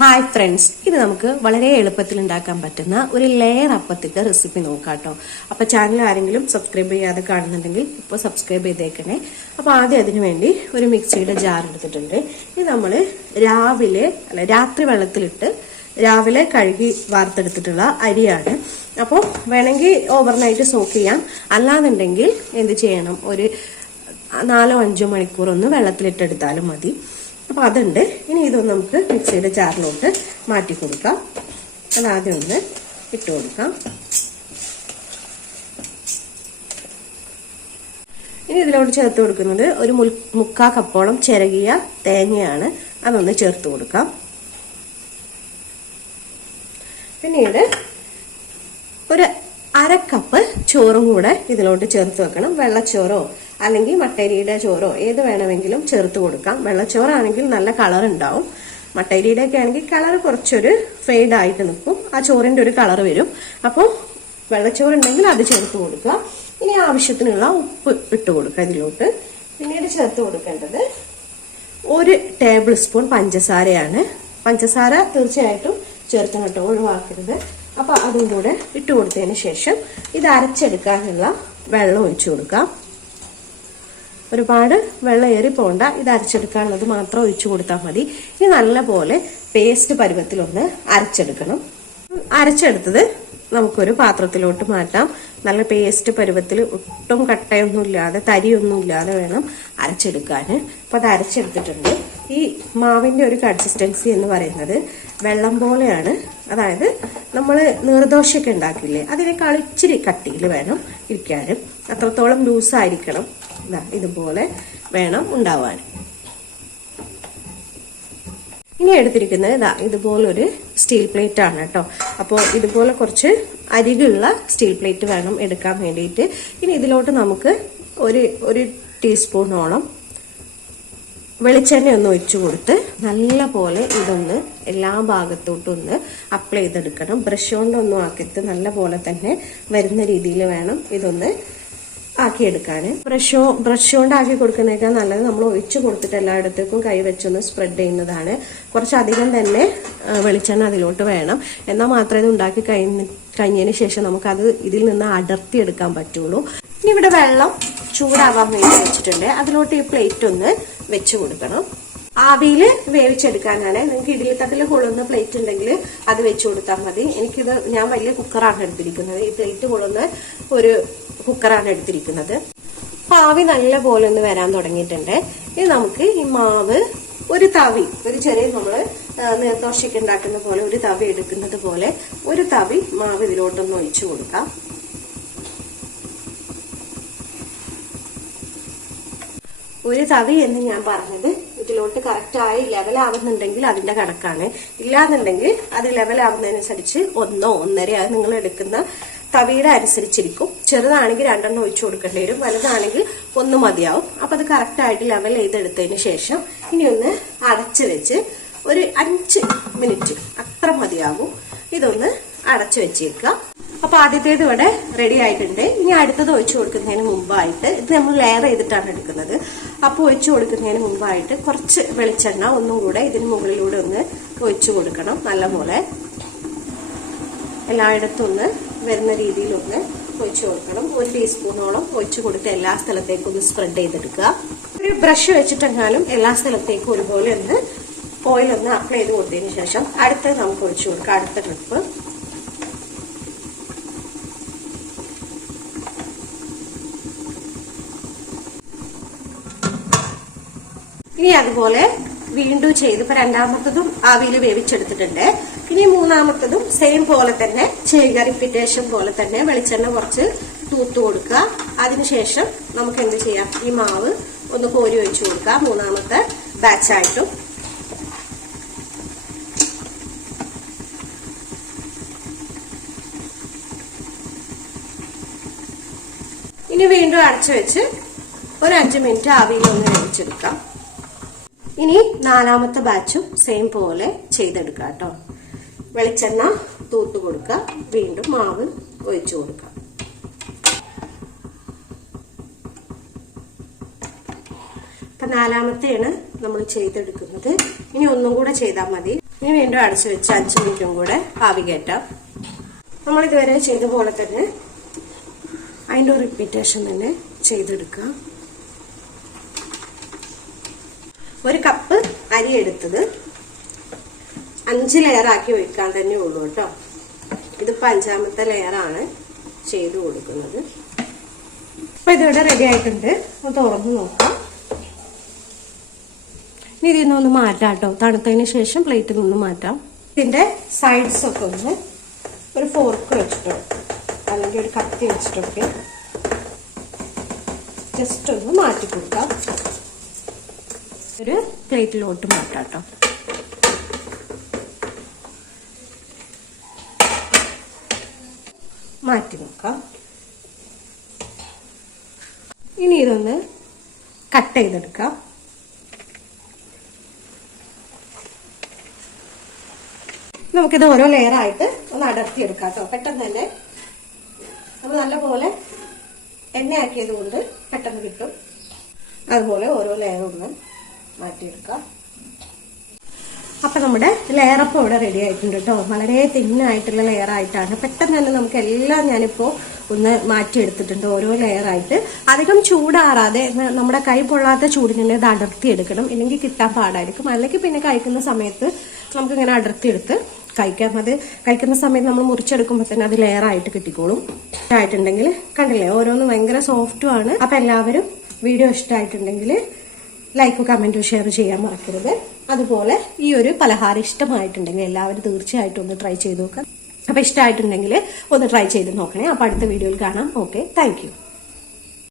Hi friends, ഇത് നമുക്ക് വളരെ എളുപ്പത്തിൽ ഉണ്ടാക്കാൻ പറ്റുന്ന ഒരു ലെയർ അപ്പത്തിന്റെ റെസിപ്പി നോക്കാം കേട്ടോ. അപ്പൊ ചാനൽ ആരെങ്കിലും സബ്സ്ക്രൈബ് ചെയ്യാതെ കാണുന്നുണ്ടെങ്കിൽ ഇപ്പോൾ സബ്സ്ക്രൈബ് ചെയ്തേക്കണേ. അപ്പൊ ആദ്യം അതിനു വേണ്ടി ഒരു മിക്സിയുടെ ജാർ എടുത്തിട്ടുണ്ട്. ഇത് നമ്മൾ രാത്രി വെള്ളത്തിലിട്ട് രാവിലെ കഴുകി വാർത്തെടുത്തിട്ടുള്ള അരിയാണ്. അപ്പോൾ വേണമെങ്കിൽ ഓവർനൈറ്റ് സോക്ക് ചെയ്യാം, അല്ലാന്നുണ്ടെങ്കിൽ എന്ത് ചെയ്യണം, ഒരു 4-5 മണിക്കൂർ ഒന്ന് വെള്ളത്തിലിട്ടെടുത്താലും മതി. അപ്പൊ അതുണ്ട്. ഇനി ഇതൊന്ന് നമുക്ക് മിക്സിയുടെ ജാറിലോട്ട് മാറ്റി കൊടുക്കാം. അതാദ്യം ഒന്ന് ഇട്ട് കൊടുക്കാം. ഇനി ഇതിലോട്ട് ചേർത്ത് കൊടുക്കുന്നത് ഒരു 3/4 കപ്പോളം ചിരകിയ തേങ്ങയാണ്. അതൊന്ന് ചേർത്ത് കൊടുക്കാം. പിന്നീട് ഒരു 1/2 കപ്പ് ചോറും കൂടെ ഇതിലോട്ട് ചേർത്ത് വെക്കണം. വെള്ളച്ചോറോ അല്ലെങ്കിൽ മട്ടരിയുടെ ചോറോ ഏത് വേണമെങ്കിലും ചേർത്ത് കൊടുക്കാം. വെള്ളച്ചോറാണെങ്കിൽ നല്ല കളർ ഉണ്ടാവും. മട്ടരിയുടെ ഒക്കെ ആണെങ്കിൽ കളർ കുറച്ചൊരു ഫെയ്ഡ് ആയിട്ട് നിൽക്കും. ആ ചോറിന്റെ ഒരു കളർ വരും. അപ്പോൾ വെള്ളച്ചോറുണ്ടെങ്കിൽ അത് ചേർത്ത് കൊടുക്കുക. ഇനി ആവശ്യത്തിനുള്ള ഉപ്പ് ഇട്ട് കൊടുക്കുക ഇതിലോട്ട്. പിന്നീട് ചേർത്ത് കൊടുക്കേണ്ടത് 1 ടേബിൾ സ്പൂൺ പഞ്ചസാരയാണ്. പഞ്ചസാര തീർച്ചയായിട്ടും ചേർത്ത് കേട്ടോ, ഒഴിവാക്കരുത്. അപ്പൊ അതും കൂടെ ഇട്ട് കൊടുത്തതിന് ശേഷം ഇത് അരച്ചെടുക്കാനുള്ള വെള്ളം ഒഴിച്ചു കൊടുക്കാം. ഒരുപാട് വെള്ളം ഏറി പോണ്ട, ഇത് അരച്ചെടുക്കാനുള്ളത് മാത്രം ഒഴിച്ചു കൊടുത്താൽ മതി. ഇത് നല്ലപോലെ പേസ്റ്റ് പരുവത്തിലൊന്ന് അരച്ചെടുക്കണം. അരച്ചെടുത്തത് നമുക്കൊരു പാത്രത്തിലോട്ട് മാറ്റാം. നല്ല പേസ്റ്റ് പരുവത്തിൽ ഒട്ടും കട്ടയൊന്നും ഇല്ലാതെ തരിയൊന്നും ഇല്ലാതെ വേണം അരച്ചെടുക്കാൻ. അപ്പൊ അത് അരച്ചെടുത്തിട്ടുണ്ട്. ഈ മാവിന്റെ ഒരു കൺസിസ്റ്റൻസി എന്ന് പറയുന്നത് വെള്ളം പോലെയാണ്. അതായത് നമ്മൾ നീർദോശയൊക്കെ ഉണ്ടാക്കില്ലേ, അതിനേക്കാൾ ഇച്ചിരി കട്ടിയിൽ വേണം ഇരിക്കാനും. അത്രത്തോളം ലൂസായിരിക്കണം. ഇതുപോലെ വേണം ഉണ്ടാവാൻ. ഇനി എടുത്തിരിക്കുന്നത് ഇതുപോലൊരു സ്റ്റീൽ പ്ലേറ്റ് ആണ് കേട്ടോ. അപ്പോൾ ഇതുപോലെ കുറച്ച് അരികുള്ള സ്റ്റീൽ പ്ലേറ്റ് വേണം എടുക്കാൻ വേണ്ടിയിട്ട്. ഇനി ഇതിലോട്ട് നമുക്ക് ഒരു ടീസ്പൂണോളം വെളിച്ചെണ്ണ ഒന്ന് ഒഴിച്ചു കൊടുത്ത് നല്ല പോലെ ഇതൊന്ന് എല്ലാ ഭാഗത്തോട്ടും ഒന്ന് അപ്ലൈ ചെയ്തെടുക്കണം. ബ്രഷ് കൊണ്ടൊന്നും ആക്കിയിട്ട് നല്ല പോലെ തന്നെ വരുന്ന രീതിയിൽ വേണം ഇതൊന്ന് ആക്കിയെടുക്കാൻ. ബ്രഷ് കൊണ്ട് ആക്കി കൊടുക്കുന്നതിനേക്കാൾ നല്ലത് നമ്മൾ ഒഴിച്ചു കൊടുത്തിട്ട് എല്ലായിടത്തേക്കും കൈ വെച്ചൊന്ന് സ്പ്രെഡ് ചെയ്യുന്നതാണ്. കുറച്ചധികം തന്നെ വെളിച്ചെണ്ണ അതിലോട്ട് വേണം. എന്നാൽ മാത്രമേ ഇത് ഉണ്ടാക്കി കഴിഞ്ഞതിന് ശേഷം നമുക്കത് ഇതിൽ നിന്ന് അടർത്തിയെടുക്കാൻ പറ്റുള്ളൂ. ഇനി ഇവിടെ വെള്ളം ചൂടാവാൻ വേണ്ടി വെച്ചിട്ടുണ്ട്. അതിലോട്ട് ഈ പ്ലേറ്റ് ഒന്ന് വെച്ചു കൊടുക്കണം. ആവിയിൽ വേവിച്ചെടുക്കാനാണ്. നിങ്ങൾക്ക് ഇഡ്ഡലിത്തട്ടിൽ കൊള്ളുന്ന പ്ലേറ്റ് ഉണ്ടെങ്കിൽ അത് വെച്ചു കൊടുത്താൽ മതി. ഞാൻ വലിയ കുക്കറാണ് എടുത്തിരിക്കുന്നത്. ഈ പ്ലേറ്റ് കൊള്ളുന്ന ഒരു കുക്കറാണ് എടുത്തിരിക്കുന്നത്. അപ്പൊ ആവി നല്ല പോലെ ഒന്ന് വരാൻ തുടങ്ങിയിട്ടുണ്ട്. ഇനി നമുക്ക് ഈ മാവ് ഒരു ചെറിയ നമ്മള് നീർദോശയ്ക്ക് ഉണ്ടാക്കുന്ന പോലെ ഒരു തവി എടുക്കുന്നത് പോലെ ഒരു തവി മാവ് ഇതിലോട്ടൊന്ന് ഒഴിച്ചു കൊടുക്കാം. ഒരു തവി എന്ന് ഞാൻ പറഞ്ഞത് ഇതിലോട്ട് കറക്റ്റായി ലെവലാവുന്നുണ്ടെങ്കിൽ അതിന്റെ കണക്കാണ്. ഇല്ലാന്നുണ്ടെങ്കിൽ അത് ലെവലാവുന്നതിനനുസരിച്ച് 1-1.5 അത് നിങ്ങൾ എടുക്കുന്ന തവിയുടെ അനുസരിച്ചിരിക്കും. ചെറുതാണെങ്കിൽ 2 ഒഴിച്ചു കൊടുക്കേണ്ടി വരും, വലുതാണെങ്കിൽ 1 മതിയാവും. അപ്പൊ അത് കറക്റ്റായിട്ട് ലെവൽ ചെയ്തെടുത്തതിന് ശേഷം ഇനി ഒന്ന് അടച്ചു വെച്ച് ഒരു 5 മിനിറ്റ് അത്ര മതിയാകും. ഇതൊന്ന് അടച്ചു വെച്ചേക്കുക. അപ്പൊ ആദ്യത്തേത് ഇവിടെ റെഡി ആയിട്ടുണ്ട്. ഇനി അടുത്തത് ഒഴിച്ചു കൊടുക്കുന്നതിന് മുമ്പായിട്ട്, ഇത് നമ്മൾ ലെയർ ചെയ്തിട്ടാണ് എടുക്കുന്നത്. അപ്പൊ ഒഴിച്ചു കൊടുക്കുന്നതിന് മുമ്പായിട്ട് കുറച്ച് വെളിച്ചെണ്ണ ഒന്നും കൂടെ ഇതിന് മുകളിലൂടെ ഒന്ന് ഒഴിച്ചു കൊടുക്കണം. നല്ലപോലെ എല്ലായിടത്തും ഒന്ന് വരുന്ന രീതിയിലൊന്ന് ഒഴിച്ചു കൊടുക്കണം. 1 ടീസ്പൂണോളം ഒഴിച്ചു കൊടുത്ത് എല്ലാ സ്ഥലത്തേക്കും ഒന്ന് സ്പ്രെഡ് ചെയ്തെടുക്കുക. ഒരു ബ്രഷ് വെച്ചിട്ടെങ്ങാനും എല്ലാ സ്ഥലത്തേക്കും ഒരുപോലെ ഒന്ന് ഓയിൽ ഒന്ന് അപ്ലൈ ചെയ്ത് കൊടുത്തതിന് ശേഷം അടുത്തത് നമുക്ക് ഒഴിച്ചു കൊടുക്കാം. അടുത്ത ട്രിപ്പ് ഇനി അതുപോലെ വീണ്ടും ചെയ്ത് ഇപ്പൊ 2ാമത്തതും ആവിയിൽ വേവിച്ചെടുത്തിട്ടുണ്ട്. ഇനി 3ാമത്തതും സെയിം പോലെ തന്നെ ചെയ്യുക. റിപ്പീറ്റേഷൻ പോലെ തന്നെ വെളിച്ചെണ്ണ കുറച്ച് തൂത്തു കൊടുക്കുക. അതിനുശേഷം നമുക്ക് എന്ത് ചെയ്യാം, ഈ മാവ് ഒന്ന് കോരി ഒഴിച്ചു കൊടുക്കുക 3ാമത്തെ ബാച്ചായിട്ടും. ഇനി വീണ്ടും അടച്ചു വെച്ച് ഒരു 5 മിനിറ്റ് ആവിയിൽ ഒന്ന് വേവിച്ചെടുക്കാം. ഇനി 4ാമത്തെ ബാച്ചും സെയിം പോലെ ചെയ്തെടുക്കുക കേട്ടോ. വെളിച്ചെണ്ണ തൂത്തു കൊടുക്കുക, വീണ്ടും മാവ് ഒഴിച്ചു കൊടുക്കുക. അപ്പൊ 4ാമത്തെയാണ് നമ്മൾ ചെയ്തെടുക്കുന്നത്. ഇനി ഒന്നും കൂടെ ചെയ്താൽ മതി. ഇനി വീണ്ടും അടച്ചു വെച്ച് 5 മിനിറ്റും കൂടെ ആവി കയറ്റാം. നമ്മൾ ഇതുവരെ ചെയ്ത പോലെ തന്നെ അതിൻ്റെ ഒരു റിപ്പീറ്റേഷൻ തന്നെ ചെയ്തെടുക്കാം. 1 കപ്പ് അരി എടുത്തത് 5 ലെയർ ആക്കി വെക്കാൻ തന്നെ ഉള്ളൂ കേട്ടോ. ഇതിപ്പോ 5ാമത്തെ ലെയറാണ് ചെയ്ത് കൊടുക്കുന്നത്. അപ്പൊ ഇതിവിടെ റെഡി ആയിട്ടുണ്ട്. തുറന്ന് നോക്കാം. ഇനി ഇതിൽ നിന്നൊന്ന് മാറ്റാം കേട്ടോ. തണുത്തതിന് ശേഷം പ്ലേറ്റിൽ നിന്ന് മാറ്റാം. ഇതിന്റെ സൈഡ്സ് ഒക്കെ ഒന്ന് ഒരു ഫോർക്ക് വെച്ചിട്ടോ അല്ലെങ്കിൽ ഒരു കത്തി വെച്ചിട്ടൊക്കെ ജസ്റ്റ് ഒന്ന് മാറ്റി കൊടുക്കാം. ഒരു പ്ലേറ്റിലോട്ട് മാറ്റാം കേട്ടോ. മാറ്റി നോക്കാം. ഇനി ഇതൊന്ന് കട്ട് ചെയ്തെടുക്കാം. നമുക്കിത് ഓരോ ലെയർ ആയിട്ട് ഒന്ന് അടർത്തിയെടുക്കാം കേട്ടോ. പെട്ടെന്ന് തന്നെ നമ്മൾ നല്ലപോലെ എണ്ണയാക്കിയത് കൊണ്ട് പെട്ടെന്ന് കിട്ടും. അതുപോലെ ഓരോ ലെയർ ഒന്ന് മാറ്റിയെടുക്കാം. അപ്പൊ നമ്മുടെ ലെയറപ്പം ഇവിടെ റെഡി ആയിട്ടുണ്ട് കേട്ടോ. വളരെ തിന്നായിട്ടുള്ള ലെയർ ആയിട്ടാണ്. പെട്ടെന്ന് തന്നെ നമുക്ക് എല്ലാം ഞാനിപ്പോ ഒന്ന് മാറ്റിയെടുത്തിട്ടുണ്ട് ഓരോ ലെയർ ആയിട്ട്. അധികം ചൂടാറാതെ നമ്മുടെ കൈ പൊള്ളാത്ത ചൂടിനെ ഇത് അടർത്തിയെടുക്കണം. ഇല്ലെങ്കിൽ കിട്ടാൻ പാടായിരിക്കും. അല്ലെങ്കിൽ പിന്നെ കഴിക്കുന്ന സമയത്ത് നമുക്കിങ്ങനെ അടർത്തിയെടുത്ത് കഴിക്കാം. അത് കഴിക്കുന്ന സമയത്ത് നമ്മൾ മുറിച്ചെടുക്കുമ്പോൾ തന്നെ അത് ലെയർ ആയിട്ട് കിട്ടിക്കോളും. ആയിട്ടുണ്ടെങ്കിൽ കണ്ടില്ലേ, ഓരോന്നും ഭയങ്കര സോഫ്റ്റും ആണ്. അപ്പൊ എല്ലാവരും വീഡിയോ ഇഷ്ടമായിട്ടുണ്ടെങ്കിൽ ലൈക്കും കമന്റും ഷെയർ ചെയ്യാൻ മറക്കരുത്. അതുപോലെ ഈ ഒരു പലഹാരം ഇഷ്ടമായിട്ടുണ്ടെങ്കിൽ എല്ലാവരും തീർച്ചയായിട്ടും ഒന്ന് ട്രൈ ചെയ്ത് നോക്കാം. അപ്പൊ ഇഷ്ടമായിട്ടുണ്ടെങ്കിൽ ഒന്ന് ട്രൈ ചെയ്ത് നോക്കണേ. അപ്പൊ അടുത്ത വീഡിയോയിൽ കാണാം. Okay, thank you.